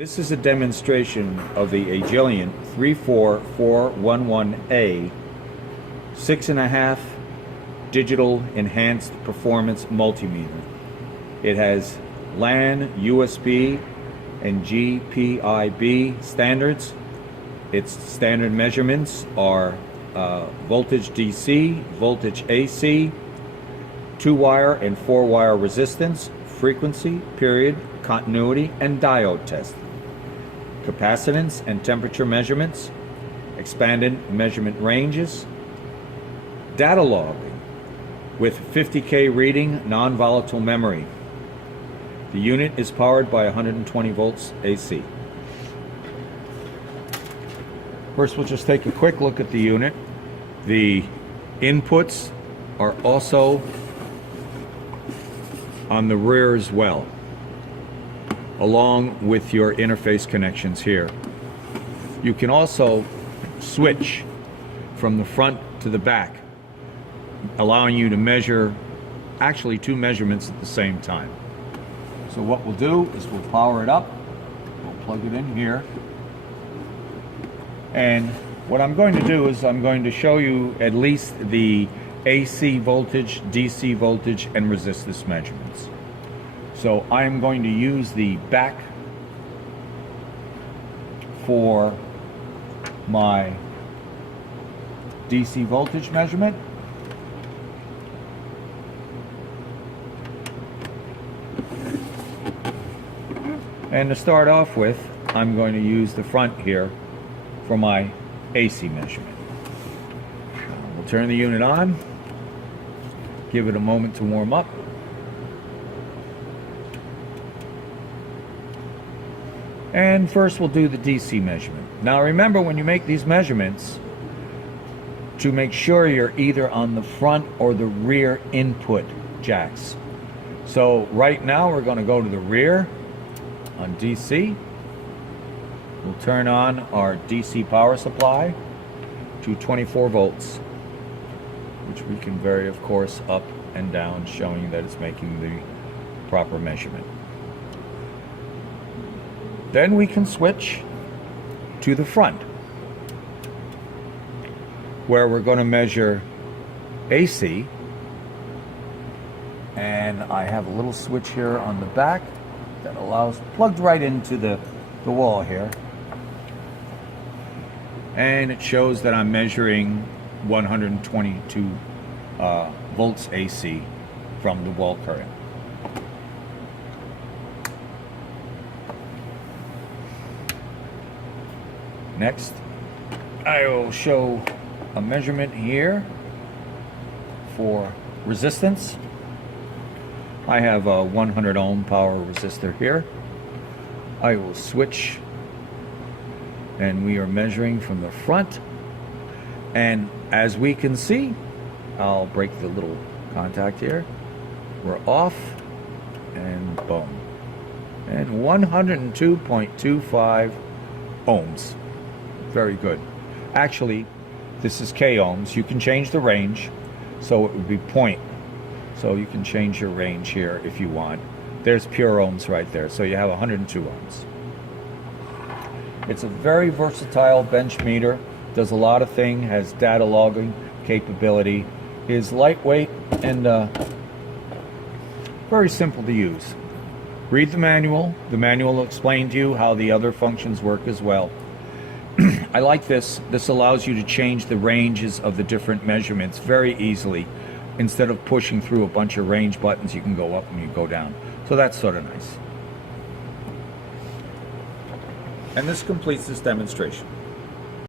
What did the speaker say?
This is a demonstration of the Agilent 34411A 6.5 digital enhanced performance multimeter. It has LAN, USB, and GPIB standards. Its standard measurements are voltage DC, voltage AC, 2-wire and 4-wire resistance, frequency, period, continuity, and diode test, capacitance and temperature measurements, expanded measurement ranges, data logging with 50K reading non-volatile memory. The unit is powered by 120 volts AC. First, we'll just take a quick look at the unit. The inputs are also on the rear as well, along with your interface connections here. You can also switch from the front to the back, allowing you to measure actually two measurements at the same time. So what we'll do is we'll power it up, we'll plug it in here, and what I'm going to do is I'm going to show you at least the AC voltage, DC voltage, and resistance measurements. So I'm going to use the back for my DC voltage measurement. And to start off with, I'm going to use the front here for my AC measurement. We'll turn the unit on, give it a moment to warm up. And first we'll do the DC measurement. Now remember, when you make these measurements, to make sure you're either on the front or the rear input jacks. So right now we're going to go to the rear on DC. We'll turn on our DC power supply to 24 volts, which we can vary, of course, up and down, showing that it's making the proper measurement. Then we can switch to the front, where we're going to measure AC. And I have a little switch here on the back that allows, plugged right into the wall here. And it shows that I'm measuring 122 volts AC from the wall current. Next, I will show a measurement here for resistance. I have a 100 ohm power resistor here. I will switch, and we are measuring from the front. And as we can see, I'll break the little contact here. We're off, and boom. And 102.25 ohms. Very good. Actually, this is K ohms. You can change the range, so it would be point. So you can change your range here if you want. There's pure ohms right there, so you have 102 ohms. It's a very versatile bench meter, does a lot of things, has data logging capability, is lightweight and very simple to use. Read the manual. The manual will explain to you how the other functions work as well. I like this. This allows you to change the ranges of the different measurements very easily. Instead of pushing through a bunch of range buttons, you can go up and you go down. So that's sort of nice. And this completes this demonstration.